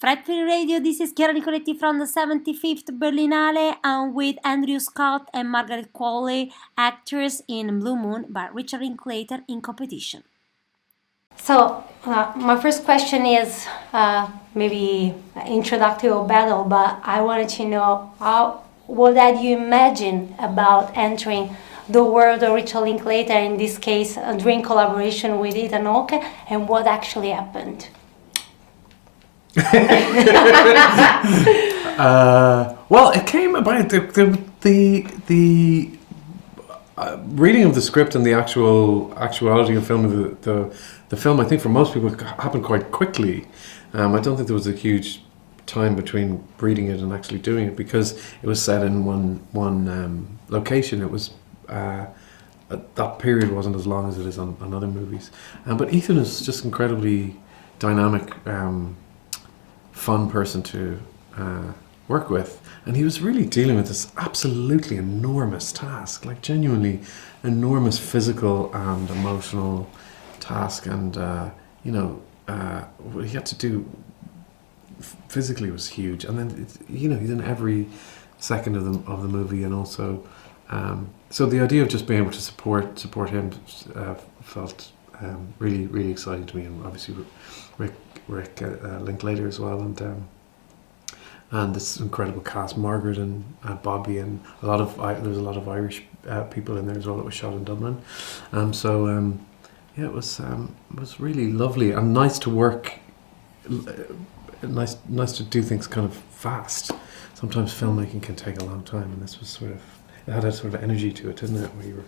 Fred Free Radio, this is Chiara Nicoletti from the 75th Berlinale. I'm with Andrew Scott and Margaret Qualley, actors in Blue Moon by Richard Linklater in competition. So, my first question is maybe introductory or battle, but I wanted to know what did you imagine about entering the world of Richard Linklater, in this case, during collaboration with Ethan Hawke, and what actually happened? Well, it came about the reading of the script and the actuality of filming the film. I think for most people it happened quite quickly. I don't think there was a huge time between reading it and actually doing it because it was set in one location. It was that period wasn't as long as it is on other movies. But Ethan is just incredibly dynamic. Fun person to work with, and he was really dealing with this absolutely enormous task, like genuinely enormous physical and emotional task, and what he had to do physically was huge, and then he's in every second of the movie, and also so the idea of just being able to support him felt really, really exciting to me, and obviously Rick Linklater as well, and this incredible cast, Margaret and Bobby, and there was a lot of Irish people in there as well. It was shot in Dublin, it was really lovely and nice to work. Nice to do things kind of fast. Sometimes filmmaking can take a long time, and this was it had a sort of energy to it, didn't it? Where you were.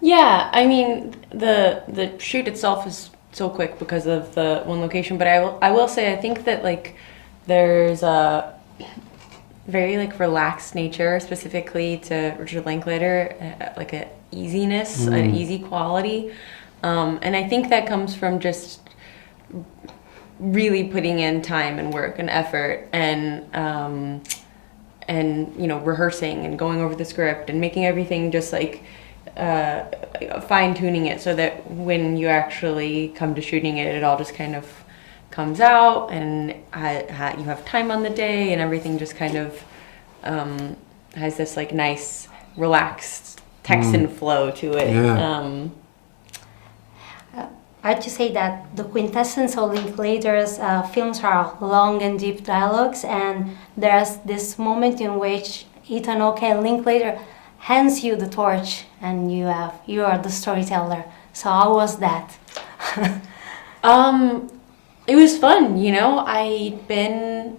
Yeah, I mean the shoot itself is so quick because of the one location, but I will say I think that like there's a very like relaxed nature specifically to Richard Linklater, like a easiness, an easy quality, and I think that comes from just really putting in time and work and effort and rehearsing and going over the script and making everything just like fine-tuning it so that when you actually come to shooting it, it all just kind of comes out, and you have time on the day, and everything just kind of has this like nice, relaxed Texan flow to it. Yeah. I have to say that the quintessence of Linklater's films are long and deep dialogues, and there's this moment in which Ethan Hawke and Linklater hands you the torch, and you are the storyteller. So how was that? It was fun, I'd been,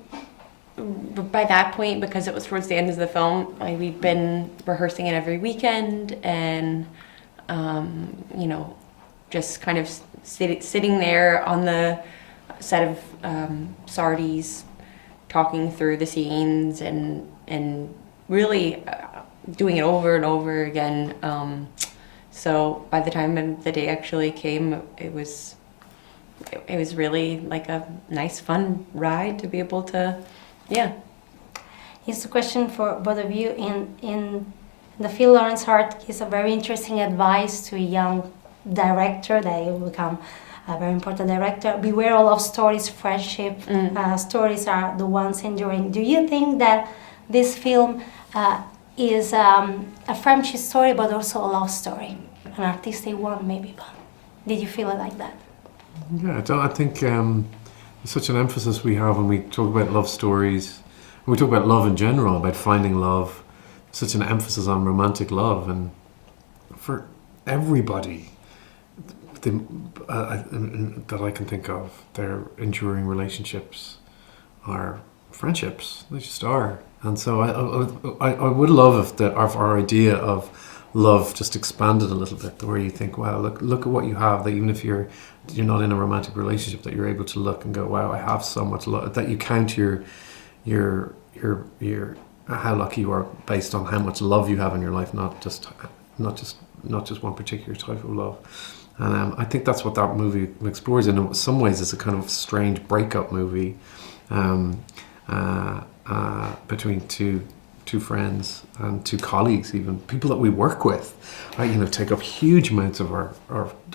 by that point, because it was towards the end of the film, we'd been rehearsing it every weekend, and just kind of sitting there on the set of Sardi's, talking through the scenes and really doing it over and over again. So by the time the day actually came, it was really like a nice, fun ride to be able to, yeah. Here's a question for both of you. In the film, Lorenz Hart gives a very interesting advice to a young director that will become a very important director. Beware of love stories, friendship stories are the ones enduring. Do you think that this film is a friendship story, but also a love story, an artistic one maybe? But did you feel it like that? Yeah, I think there's such an emphasis we have when we talk about love stories, when we talk about love in general, about finding love, such an emphasis on romantic love, and for everybody that I can think of, their enduring relationships are friendships. They just are. And so I would love if our idea of love just expanded a little bit, where you think, wow, look at what you have, that even if you're not in a romantic relationship, that you're able to look and go, wow, I have so much love, that you count your how lucky you are based on how much love you have in your life, not just one particular type of love. And I think that's what that movie explores. In some ways, it's a kind of strange breakup movie between two friends and two colleagues, even people that we work with, take up huge amounts of our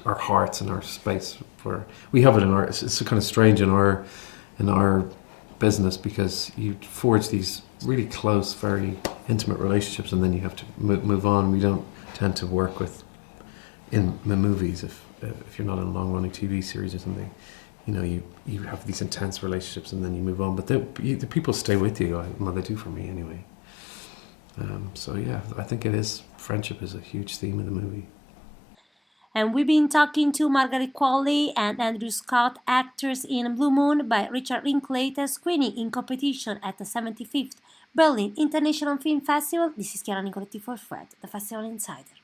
hearts and our space. We have it in our. It's kind of strange in our business because you forge these really close, very intimate relationships, and then you have to move on. We don't tend to work with in the movies if you're not in a long-running TV series or something. You know, you have these intense relationships and then you move on. But the people stay with you. Well, they do for me anyway. So yeah, I think friendship is a huge theme in the movie. And we've been talking to Margaret Qualley and Andrew Scott, actors in Blue Moon by Richard Linklater, screening in competition at the 75th Berlin International Film Festival. This is Chiara Nicoletti for Fred, the Festival Insider.